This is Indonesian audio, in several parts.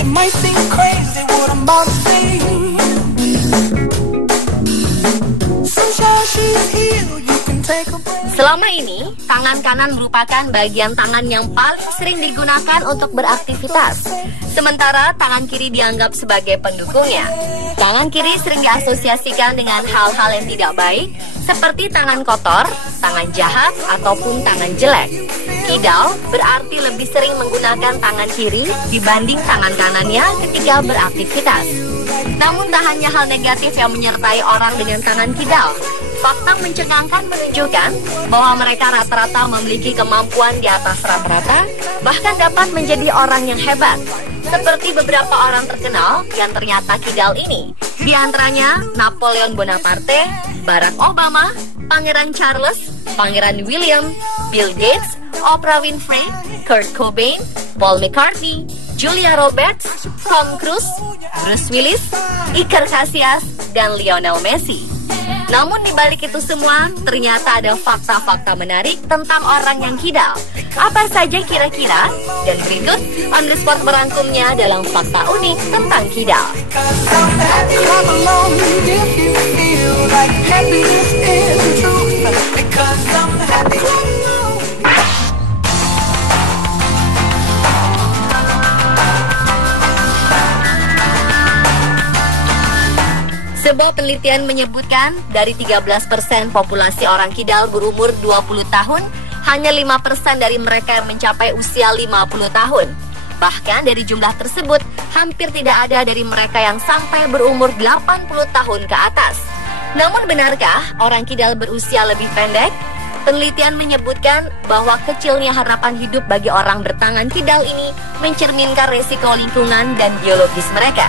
It might seem crazy what I'm about to say. Sunshine, she's here, you can take a break. Selama ini, tangan kanan merupakan bagian tangan yang paling sering digunakan untuk beraktivitas. Sementara tangan kiri dianggap sebagai pendukungnya. Tangan kiri sering diasosiasikan dengan hal-hal yang tidak baik, seperti tangan kotor, tangan jahat, ataupun tangan jelek. Kidal berarti lebih sering menggunakan tangan kiri dibanding tangan kanannya ketika beraktivitas. Namun tak hanya hal negatif yang menyertai orang dengan tangan kidal. Fakta mencengangkan menunjukkan bahwa mereka rata-rata memiliki kemampuan di atas rata-rata, bahkan dapat menjadi orang yang hebat. Seperti beberapa orang terkenal yang ternyata kidal ini. Di antaranya Napoleon Bonaparte, Barack Obama, Pangeran Charles, Pangeran William, Bill Gates, Oprah Winfrey, Kurt Cobain, Paul McCartney, Julia Roberts, Tom Cruise, Bruce Willis, Iker Casillas, dan Lionel Messi. Namun di balik itu semua, ternyata ada fakta-fakta menarik tentang orang yang kidal. Apa saja kira-kira? Dan berikut On The Spot merangkumnya dalam fakta unik tentang kidal. Sebuah penelitian menyebutkan dari 13% populasi orang kidal berumur 20 tahun, hanya 5% dari mereka yang mencapai usia 50 tahun. Bahkan dari jumlah tersebut, hampir tidak ada dari mereka yang sampai berumur 80 tahun ke atas. Namun benarkah orang kidal berusia lebih pendek? Penelitian menyebutkan bahwa kecilnya harapan hidup bagi orang bertangan kidal ini mencerminkan resiko lingkungan dan biologis mereka.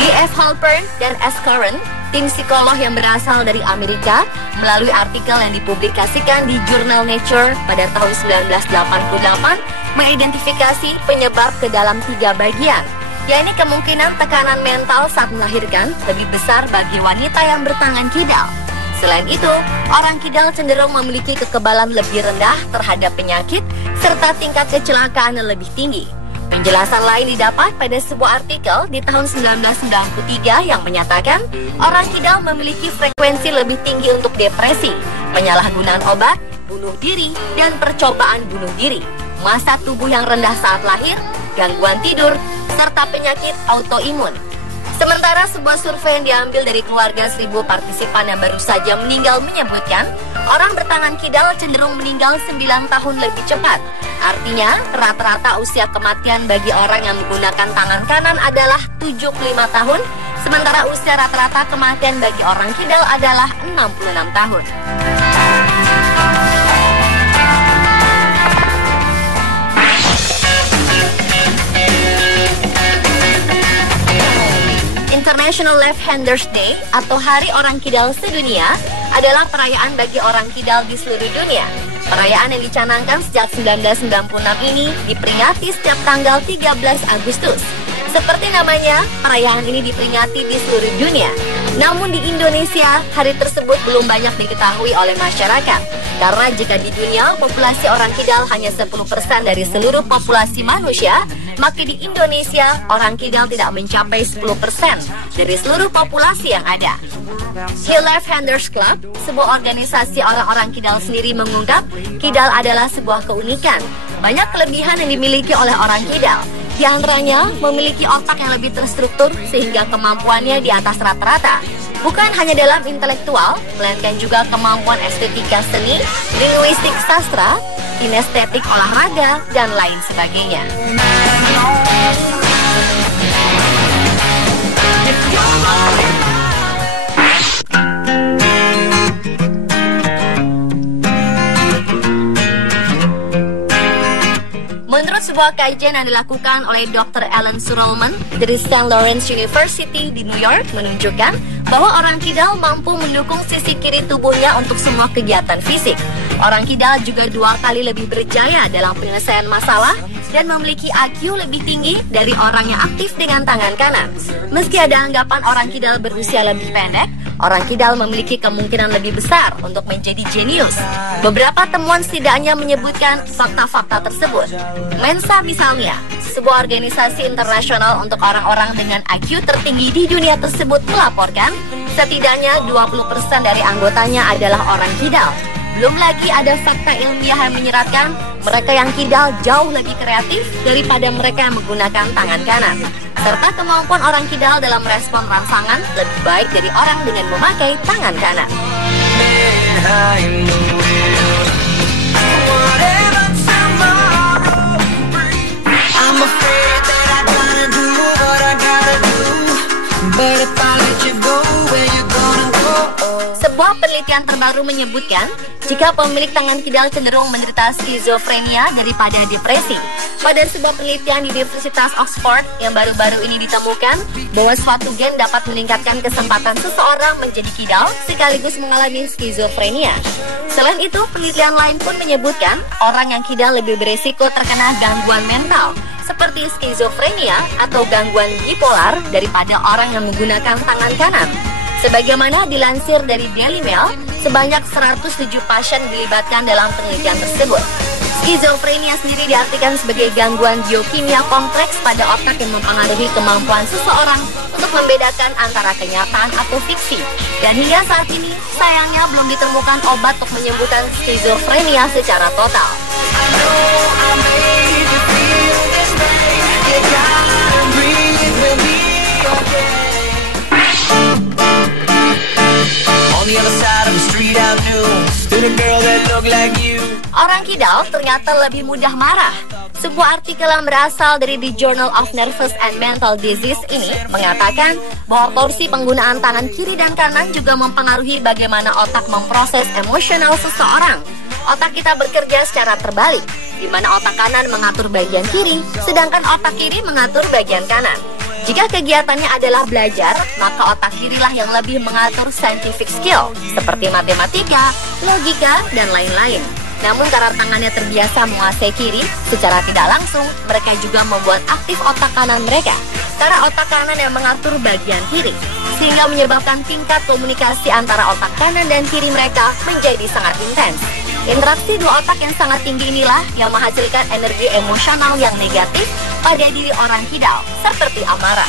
D.F. Halpern dan S. Curran, tim psikolog yang berasal dari Amerika, melalui artikel yang dipublikasikan di jurnal Nature pada tahun 1988, mengidentifikasi penyebab ke dalam 3 bagian, yakni kemungkinan tekanan mental saat melahirkan lebih besar bagi wanita yang bertangan kidal. Selain itu, orang kidal cenderung memiliki kekebalan lebih rendah terhadap penyakit, serta tingkat kecelakaan yang lebih tinggi. Penjelasan lain didapat pada sebuah artikel di tahun 1993 yang menyatakan orang kidal memiliki frekuensi lebih tinggi untuk depresi, penyalahgunaan obat, bunuh diri, dan percobaan bunuh diri, massa tubuh yang rendah saat lahir, gangguan tidur, serta penyakit autoimun. Sementara sebuah survei yang diambil dari keluarga 1.000 partisipan yang baru saja meninggal menyebutkan orang bertangan kidal cenderung meninggal 9 tahun lebih cepat. Artinya, rata-rata usia kematian bagi orang yang menggunakan tangan kanan adalah 75 tahun, sementara usia rata-rata kematian bagi orang kidal adalah 66 tahun. International Left-Handers Day atau Hari Orang Kidal Sedunia adalah perayaan bagi orang kidal di seluruh dunia. Perayaan yang dicanangkan sejak 1996 ini diperingati setiap tanggal 13 Agustus. Seperti namanya, perayaan ini diperingati di seluruh dunia. Namun di Indonesia, hari tersebut belum banyak diketahui oleh masyarakat. Karena jika di dunia populasi orang kidal hanya 10% dari seluruh populasi manusia, maka di Indonesia orang kidal tidak mencapai 10% dari seluruh populasi yang ada. Hill Left-Handers Club, sebuah organisasi orang-orang kidal sendiri mengungkap, kidal adalah sebuah keunikan. Banyak kelebihan yang dimiliki oleh orang kidal. Di antaranya memiliki otak yang lebih terstruktur sehingga kemampuannya di atas rata-rata. Bukan hanya dalam intelektual, melainkan juga kemampuan estetika seni, linguistik sastra, kinestetik olahraga, dan lain sebagainya. Menurut sebuah kajian yang dilakukan oleh Dr. Alan Surelman dari St. Lawrence University di New York menunjukkan bahwa orang kidal mampu mendukung sisi kiri tubuhnya untuk semua kegiatan fisik. Orang kidal juga 2 kali lebih berjaya dalam penyelesaian masalah dan memiliki IQ lebih tinggi dari orang yang aktif dengan tangan kanan. Meski ada anggapan orang kidal berusia lebih pendek, orang kidal memiliki kemungkinan lebih besar untuk menjadi jenius. Beberapa temuan setidaknya menyebutkan fakta-fakta tersebut. Mensa misalnya, sebuah organisasi internasional untuk orang-orang dengan IQ tertinggi di dunia tersebut melaporkan setidaknya 20% dari anggotanya adalah orang kidal. Belum lagi ada fakta ilmiah yang menyeratkan mereka yang kidal jauh lebih kreatif daripada mereka yang menggunakan tangan kanan. Serta kemampuan orang kidal dalam respon rangsangan lebih baik dari orang dengan memakai tangan kanan. Sebuah penelitian terbaru menyebutkan jika pemilik tangan kidal cenderung menderita skizofrenia daripada depresi. Pada sebuah penelitian di Universitas Oxford yang baru-baru ini ditemukan bahwa suatu gen dapat meningkatkan kesempatan seseorang menjadi kidal sekaligus mengalami skizofrenia. Selain itu, penelitian lain pun menyebutkan orang yang kidal lebih beresiko terkena gangguan mental seperti skizofrenia atau gangguan bipolar daripada orang yang menggunakan tangan kanan. Sebagaimana dilansir dari Daily Mail, sebanyak 107 pasien dilibatkan dalam penelitian tersebut. Skizofrenia sendiri diartikan sebagai gangguan biokimia kompleks pada otak yang mempengaruhi kemampuan seseorang untuk membedakan antara kenyataan atau fiksi. Dan hingga saat ini, sayangnya belum ditemukan obat untuk menyembuhkan skizofrenia secara total. Orang kidal ternyata lebih mudah marah. Sebuah artikel yang berasal dari The Journal of Nervous and Mental Disease ini mengatakan bahwa porsi penggunaan tangan kiri dan kanan juga mempengaruhi bagaimana otak memproses emosional seseorang. Otak kita bekerja secara terbalik, di mana otak kanan mengatur bagian kiri, sedangkan otak kiri mengatur bagian kanan. Jika kegiatannya adalah belajar, maka otak kirilah yang lebih mengatur scientific skill, seperti matematika, logika, dan lain-lain. Namun karena tangannya terbiasa menguasai kiri, secara tidak langsung, mereka juga membuat aktif otak kanan mereka. Karena otak kanan yang mengatur bagian kiri, sehingga menyebabkan tingkat komunikasi antara otak kanan dan kiri mereka menjadi sangat intens. Interaksi dua otak yang sangat tinggi inilah yang menghasilkan energi emosional yang negatif pada diri orang kidal, seperti amarah.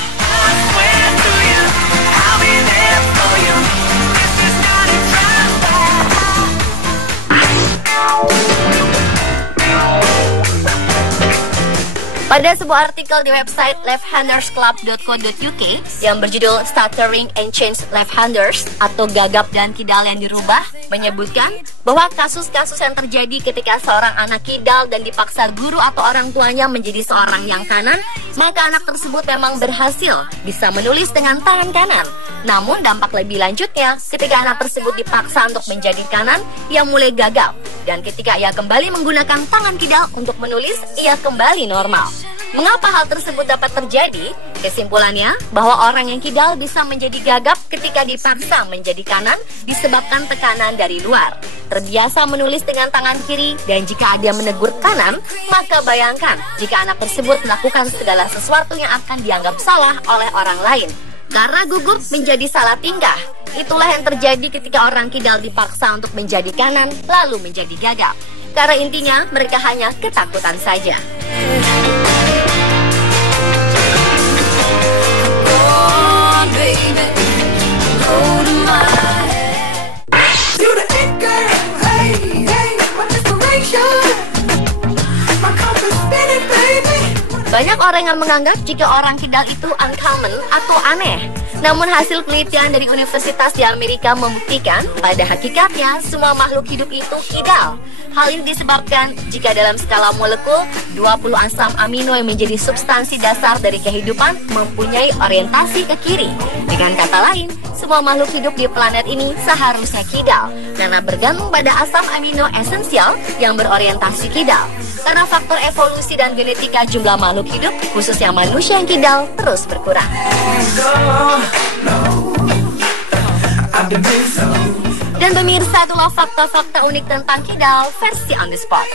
Pada sebuah artikel di website lefthandersclub.co.uk yang berjudul Stuttering and Change Left-Handers atau gagap dan kidal yang dirubah menyebutkan bahwa kasus-kasus yang terjadi ketika seorang anak kidal dan dipaksa guru atau orang tuanya menjadi seorang yang kanan, maka anak tersebut memang berhasil bisa menulis dengan tangan kanan. Namun dampak lebih lanjutnya ketika anak tersebut dipaksa untuk menjadi kanan, ia mulai gagap. Dan ketika ia kembali menggunakan tangan kidal untuk menulis, ia kembali normal. Mengapa hal tersebut dapat terjadi? Kesimpulannya, bahwa orang yang kidal bisa menjadi gagap ketika dipaksa menjadi kanan disebabkan tekanan dari luar. Terbiasa menulis dengan tangan kiri, dan jika dia menegur kanan, maka bayangkan jika anak tersebut melakukan segala sesuatu yang akan dianggap salah oleh orang lain. Karena gugup menjadi salah tingkah. Itulah yang terjadi ketika orang kidal dipaksa untuk menjadi kanan, lalu menjadi gagap. Karena intinya mereka hanya ketakutan saja. Banyak orang yang menganggap jika orang kidal itu uncommon atau aneh. Namun hasil penelitian dari universitas di Amerika membuktikan pada hakikatnya semua makhluk hidup itu kidal. Hal ini disebabkan jika dalam skala molekul 20 asam amino yang menjadi substansi dasar dari kehidupan mempunyai orientasi ke kiri. Dengan kata lain, semua makhluk hidup di planet ini seharusnya kidal karena bergantung pada asam amino esensial yang berorientasi kidal. Karena faktor evolusi dan genetika jumlah makhluk hidup, khususnya manusia yang kidal, terus berkurang. Dan pemirsa, itulah fakta-fakta unik tentang kidal versi On The Spot.